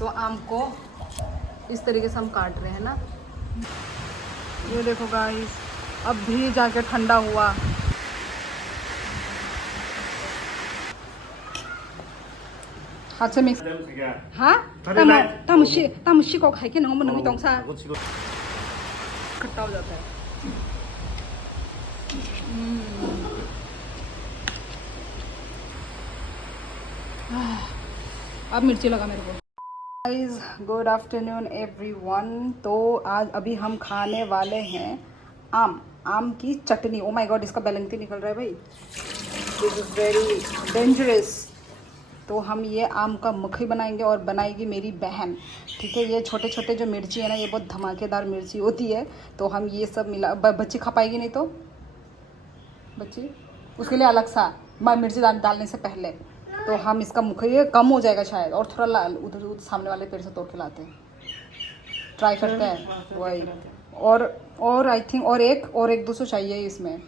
सो आम को इस तरीके से हम काट रहे हैं ना। ये देखो गाइस, अब भी जाके ठंडा हुआ। हाथ से मिक्स। हाँ तामुशी को खाई के नंगे नंगे टोंसा खट्टा हो जाता है। अब मिर्ची लगा मेरे को। Guys good afternoon everyone. तो आज अभी हम खाने वाले हैं आम की चटनी। ओ माय गॉड, इसका बैलेंस निकल रहा है भाई, दिस इज़ वेरी डेंजरस। तो हम ये आम का मक्खी बनाएंगे और बनाएगी मेरी बहन, ठीक है। ये छोटे छोटे जो मिर्ची है ना, ये बहुत धमाकेदार मिर्ची होती है। तो हम ये सब मिला, बच्ची खा पाएगी नहीं तो बच्ची, उसके लिए अलग सा मिर्ची डालने से पहले। तो हम इसका मुखिया कम हो जाएगा शायद, और थोड़ा लाल उधर सामने वाले पेड़ से तोड़ के लाते हैं, ट्राई करते हैं वही। और आई थिंक और एक दूसरा चाहिए इसमें।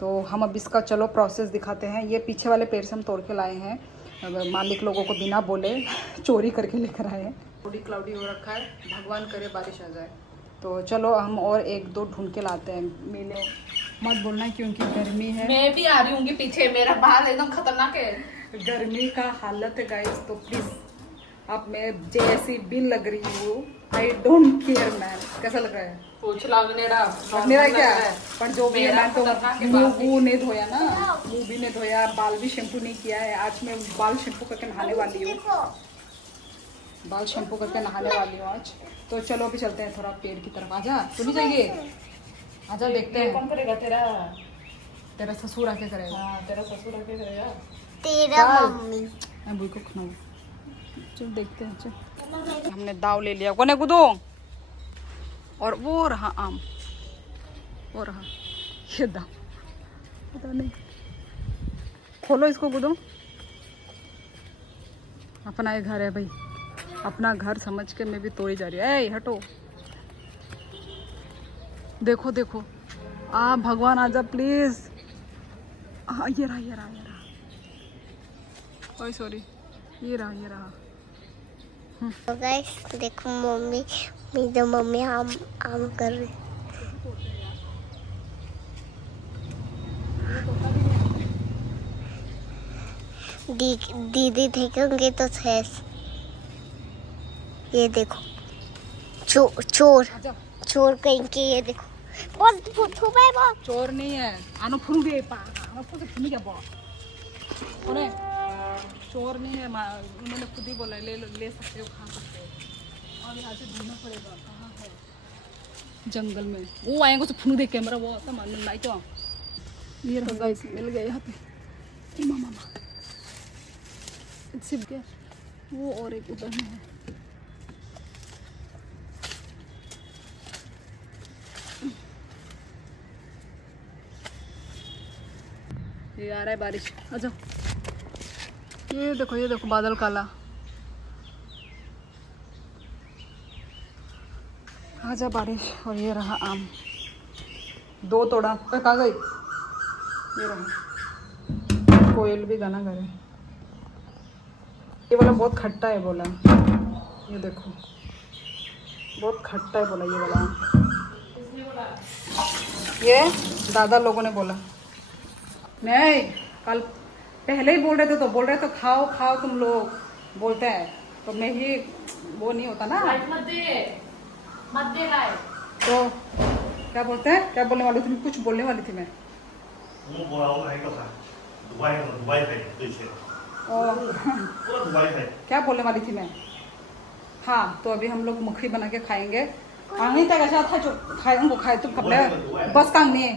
तो हम अब इसका चलो प्रोसेस दिखाते हैं। ये पीछे वाले पेड़ से हम तोड़ के लाए हैं, मालिक लोगों को बिना बोले चोरी करके लेकर आए हैं। थोड़ी क्लाउडी हो रखा है, भगवान करे बारिश आ जाए। तो चलो हम और एक दो ढूंढ के लाते हैं। मिले मत बोलना क्योंकि गर्मी है। मैं भी आ रही हूँ पीछे, मेरा बाहर एकदम खतरनाक है, गर्मी का हालत है गाइस। तो प्लीज, अब मैं जैसी भी लग रही हूँ, आई डोंट केयर मैन। कैसा लग रहा है? पूछ ला मेरा क्या पर जो भी है, मैं तो मुंह नहीं धोया ना, मुंह भी नहीं धोया, बाल भी शैम्पू नहीं किया है। आज मैं बाल शैम्पू करके नहाने वाली हूँ, आज। तो चलो अभी चलते हैं थोड़ा पेड़ की तरफ। आजा, तू भी जाइए, आजा देखते हैं। कौन करेगा? तेरा ससुर आके करेगा। हाँ, तेरा ससुर आके करेगा, तेरा मम्मी। मैं बुई को खिलाऊं। चल देखते हैं। चल, हमने दाव ले लिया। कोने कूदो, और वो रहा आम, वो रहा ये दाव। पता नहीं, खोलो इसको, कूदो। अपना ये घर है भाई, अपना घर समझ के मैं भी तोड़ी जा रही है। ए हटो, देखो देखो, भगवान आजा प्लीज। हाँ ये रहा। ओए सॉरी, ये रहा। तो गाइस देखो, मम्मी आम कर रही। दीदी देखेंगे तो शेष। ये देखो, चोर कहीं के। ये देखो, बहुत चोर नहीं है, आनो फुनु दे पा, आनो फुनु फुनु क्या बोल। ओने चोर नहीं है, उन्होंने खुद ही बोला ले सकते हो, खा सकते हो। और यहाँ से ढूंढना पड़ेगा कहाँ है, जंगल में। वो आएंगे तो फुनु दे कैमरा, वो आता मालूम नहीं। तो ये रहा गाइस, मिल गया यहाँ पे। मामा सिर्फ क्या, वो और एक उधर में है। ये आ रहा है बारिश, आ जाओ। ये देखो बादल काला। आजा बारिश। और ये रहा आम, 2 तोड़ा। कहाँ गई? ये रहा। कोयल भी गाना गा रहे। ये वाला बहुत खट्टा है बोला, ये देखो बहुत खट्टा है बोला ये वाला आम। ये दादा लोगों ने बोला। नहीं, कल पहले ही बोल रहे थे तो खाओ तुम लोग बोलते हैं, तो मैं ही वो नहीं होता ना। मत दे लाइट। तो क्या बोलते हैं, क्या बोलने वाली थी? कुछ बोलने वाली थी मैं। क्या बोलने वाली थी मैं? हाँ, तो अभी हम लोग मक्खी बना के खाएंगे। आंगनी तक ऐसा था जो खाए तुम कपड़े बस कांगनी है,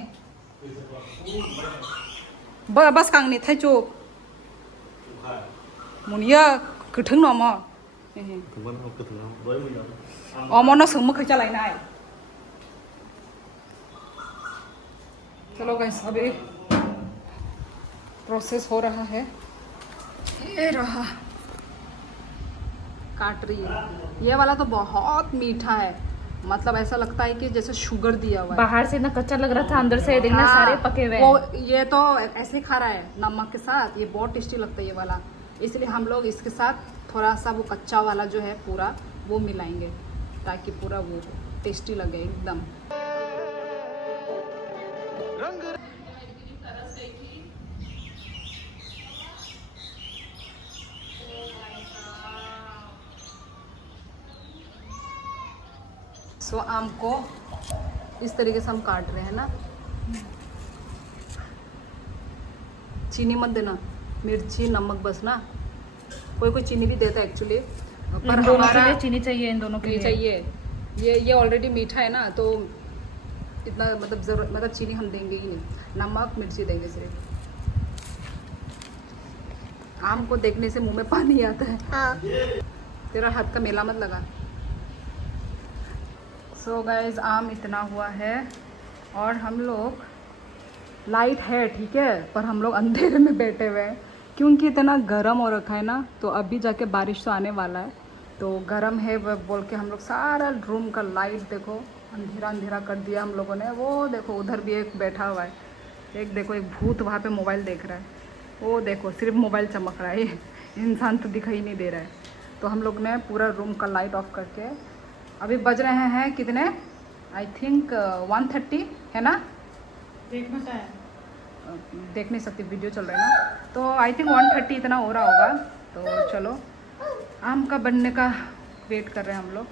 बस कांगनी था जो मुनिया कठंग नामा अमन सोम खैचा लाइना है। चलो गाइस, अभी प्रोसेस हो रहा है। ये रहा, काट रही है। ये वाला तो बहुत मीठा है, मतलब ऐसा लगता है कि जैसे शुगर दिया हुआ है। बाहर से ना कच्चा लग रहा था, अंदर से देखना सारे पके हुए हैं। ये तो ऐसे खा रहा है नमक के साथ, ये बहुत टेस्टी लगता है ये वाला, इसलिए हम लोग इसके साथ थोड़ा सा वो कच्चा वाला जो है पूरा वो मिलाएंगे ताकि पूरा वो टेस्टी लगे एकदम। सो आम को इस तरीके से हम काट रहे हैं ना। चीनी मत देना, मिर्ची नमक बस ना। कोई कोई चीनी भी देता है एक्चुअली, पर इन दोनों के हमारा लिए चीनी चाहिए, इन दोनों के लिए चाहिए। ये ऑलरेडी मीठा है ना, तो इतना मतलब जरूरत मतलब चीनी हम देंगे ही नहीं, नमक मिर्ची देंगे सिर्फ। आम को देखने से मुंह में पानी आता है। हाँ। तेरा हाथ का मेला मत लगा। सो गाइस आम इतना हुआ है और हम लोग लाइट है ठीक है, पर हम लोग अंधेरे में बैठे हुए हैं क्योंकि इतना गर्म हो रखा है ना। तो अभी जाके बारिश तो आने वाला है, तो गर्म है वो बोल के हम लोग सारा रूम का लाइट देखो अंधेरा अंधेरा कर दिया हम लोगों ने। वो देखो उधर भी एक बैठा हुआ है, एक देखो एक भूत वहाँ पे मोबाइल देख रहा है। वो देखो सिर्फ मोबाइल चमक रहा है, ये इंसान तो दिखाई नहीं दे रहा है। तो हम लोग ने पूरा रूम का लाइट ऑफ करके अभी बज रहे हैं कितने, आई थिंक 1:30 है ना। देखना है, देख नहीं सकती वीडियो चल रहा है ना, तो आई थिंक 1:30 इतना हो रहा होगा। तो चलो आम का बनने का वेट कर रहे हैं हम लोग।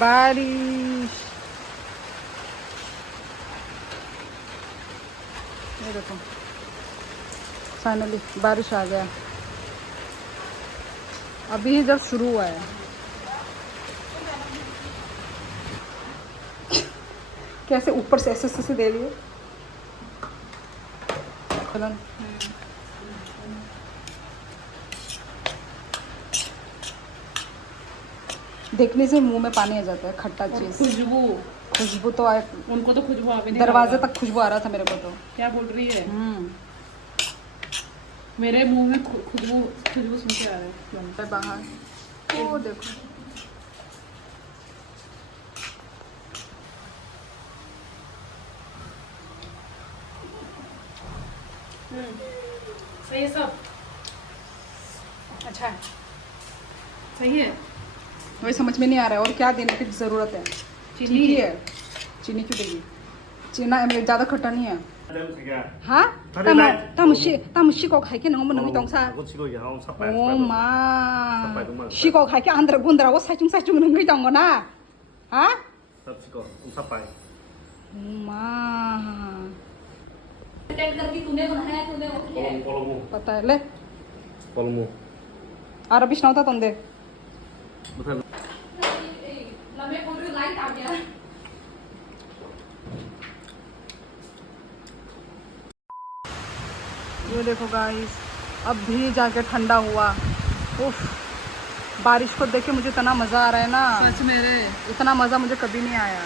बारिश ये देखो फाइनली बारिश आ गया, अभी जब शुरू हुआ है। कैसे ऊपर से ऐसे दे लिए। देखने से मुंह में पानी आ जाता है, खट्टा चीज। खुशबू तो उनको तो खुशबू आ भी नहीं, दरवाजे तक खुशबू आ रहा था मेरे को तो। क्या बोल रही है? मेरे मुंह में खुशबू सुन के आ रहा है बाहर। वो देखो सही है सब, अच्छा है, सही है। वही समझ में नहीं आ रहा है और क्या देने की ज़रूरत है। चीनी ठीक ही है, चीनी क्यों देगी, चीना ज़्यादा खट्टा नहीं है। हाँ तामुशी को खाई के नंग नंग तोंग सा ओ माँ शी को खाई के अंदर गुंदरा वो साइचुंग नंग तोंग ना। हाँ माँ पता है ले अरबी सुनाता तुंदे। ये देखो गाइस अब भी जाके ठंडा हुआ। उफ बारिश को देख के मुझे इतना मज़ा आ रहा है ना, सच मेरे इतना मज़ा मुझे कभी नहीं आया।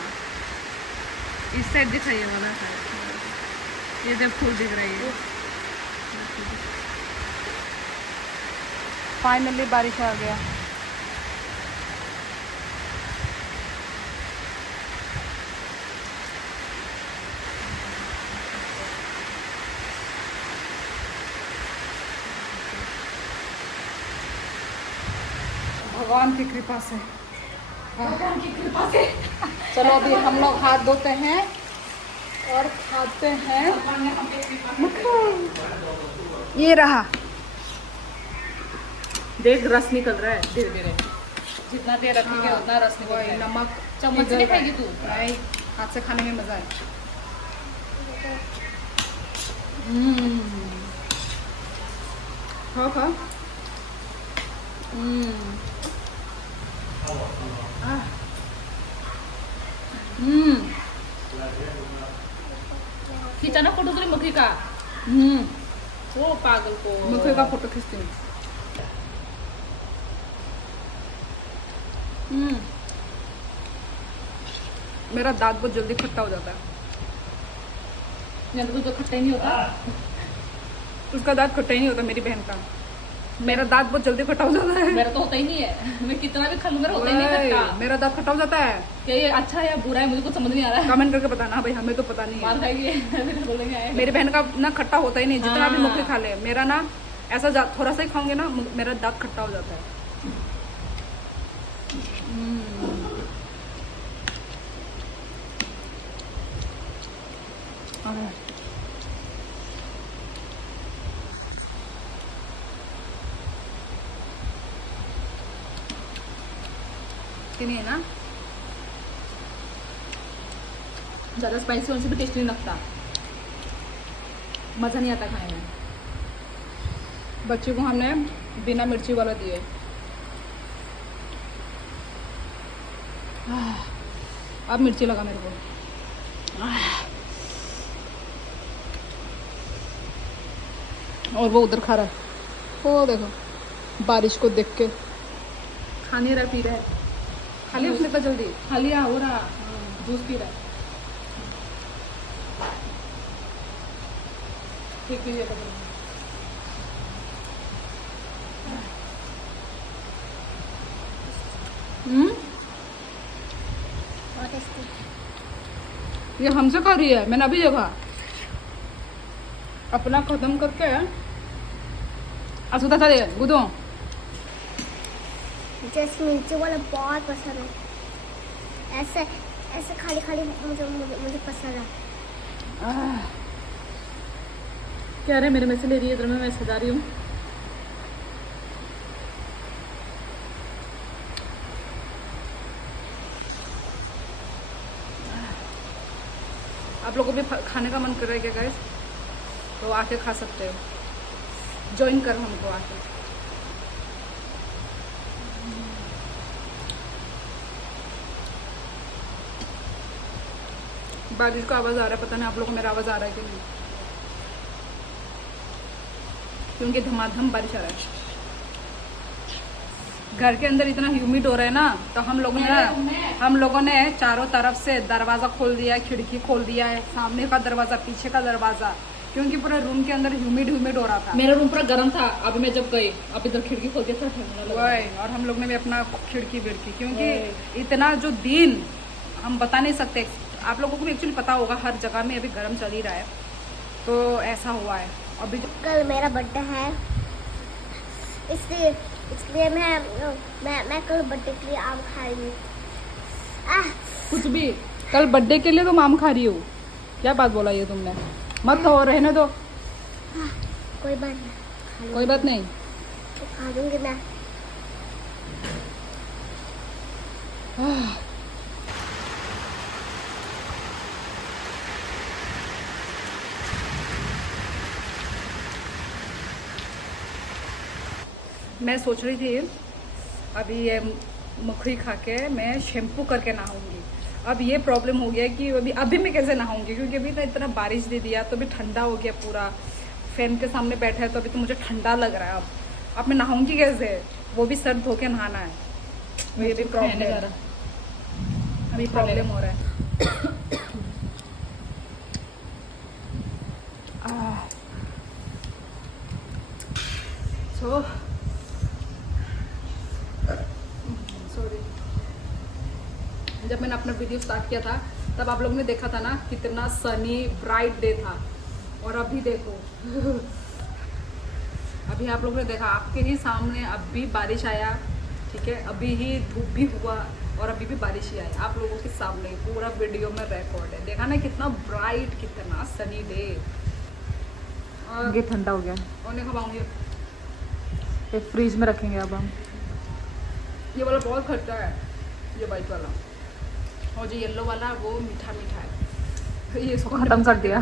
इस साइड दिखाइए वाला, ये जब फूल दिख रही है। फाइनली बारिश आ गया। भगवान की कृपा से, भगवान की कृपा से। चलो अभी हम लोग हाथ धोते हैं और खाते हैं। ये रहा, देख रस निकल रहा है धीरे धीरे, जितना देर रखेंगे उतना रस निकल रहा है। नमक चम्मच से खाएगी तू? नहीं, हाथ से खाने में मजा है। खाओ खाओ। खींचा ना फोटो तेरी मुखी का। वो पागल को मुखी का फोटो खींचती हूँ। मेरा दांत बहुत जल्दी खट्टा हो जाता है। तो खट्टा ही नहीं होता, उसका दांत खट्टा ही नहीं होता, मेरी बहन का। मेरा दांत बहुत जल्दी खट्टा हो जाता है। मेरा तो होता ही नहीं है, मैं कितना भी खा लूं मेरा होता ही नहीं खट्टा। मेरा दांत खट्टा हो जाता है। क्या ये अच्छा है या बुरा है मुझे कुछ समझ नहीं आ रहा है। कमेंट करके बताना भाई, हमें तो पता नहीं है। मार खाएगी बोलेंगे आए। मेरी बहन का ना खट्टा होता ही नहीं, जितना भी मुखी खा ले। मेरा ना ऐसा थोड़ा सा ही खाऊंगे ना मेरा दांत खट्टा हो जाता है। कि नहीं है ना, ज़्यादा स्पाइसी होने से भी टेस्ट नहीं लगता, मज़ा नहीं आता खाने में। बच्चे को हमने बिना मिर्ची वाला दिए। अब मिर्ची लगा मेरे को। और वो उधर खा रहा है, वो देखो बारिश को देख के खा नहीं रहा, पी रहा है। खा लिया उसने तो जल्दी खा लिया, हो रहा जूस पी रहा है। ठीक पीजिए तो बहुत टेस्टी। ये हमसे खा रही है, मैंने अभी देखा। अपना खत्म करके असुदा था गुदो। जैसे मिर्ची वाला बहुत पसंद है, ऐसे ऐसे खाली खाली मुझे पसंद है। क्या रे मेरे में से ले रही है, इधर मैं सजा रही हूँ। आप लोगों को भी खाने का मन कर रहा है क्या गाइस? तो आके खा सकते हो, ज्वाइन कर हमको आके। बारिश का आवाज़ आ रहा है, पता नहीं आप लोगों को मेरा आवाज़ आ रहा है कि नहीं, क्योंकि धमाधम बारिश आ रहा है। घर के अंदर इतना ह्यूमिड हो रहा है ना, तो हम लोगों ने चारों तरफ से दरवाज़ा खोल दिया है, खिड़की खोल दिया है, सामने का दरवाज़ा, पीछे का दरवाज़ा, क्योंकि पूरे रूम के अंदर ह्यूमिड हो रहा था। मेरा रूम पूरा गर्म था, अभी मैं जब गई अब इधर खिड़की खोल के था ठंडा लगा। वही, और हम लोग ने भी अपना खिड़की बिड़की, क्योंकि इतना जो दिन हम बता नहीं सकते। आप लोगों को भी एक्चुअली पता होगा, हर जगह में अभी गर्म चल ही रहा है, तो ऐसा हुआ है अभी। कल मेरा बर्थडे है, इसलिए मैं कल बर्थडे के लिए आम खा रही हूँ। कुछ भी, कल बर्थडे के लिए तुम आम खा रही हो? क्या बात बोला ये तुमने? मत हो, रहने दो। कोई बात नहीं, कोई बात नहीं, तो खा दूंगी मैं। मैं सोच रही थी अभी ये मखनी खा के मैं शैम्पू करके नहाऊंगी। अब ये प्रॉब्लम हो गया कि अभी मैं कैसे नहाऊंगी, क्योंकि अभी तो इतना बारिश दे दिया, तो अभी ठंडा हो गया पूरा, फैन के सामने बैठा है, तो अभी तो मुझे ठंडा लग रहा है। अब मैं नहाऊंगी कैसे? वो भी सर धो के नहाना है, ये भी प्रॉब्लम है, अभी प्रॉब्लम हो रहा है। सो सॉरी, जब मैंने अपना वीडियो स्टार्ट किया था तब आप लोगों ने देखा था ना कितना सनी ब्राइट डे था, और अभी देखो अभी आप लोगों ने देखा आपके ही सामने अभी बारिश आया, ठीक है, अभी ही धूप भी हुआ और अभी भी बारिश ही आई आप लोगों के सामने, पूरा वीडियो में रिकॉर्ड है। देखा ना कितना ब्राइट, कितना सनी डे। और ये ठंडा हो गया, और नहीं खवाऊंगी, ये फ्रीज में रखेंगे अब हम। ये वाला बहुत खट्टा है, ये वाइट वाला, और जो येलो वाला वो मीठा मीठा है। ये इसको खत्म कर दिया।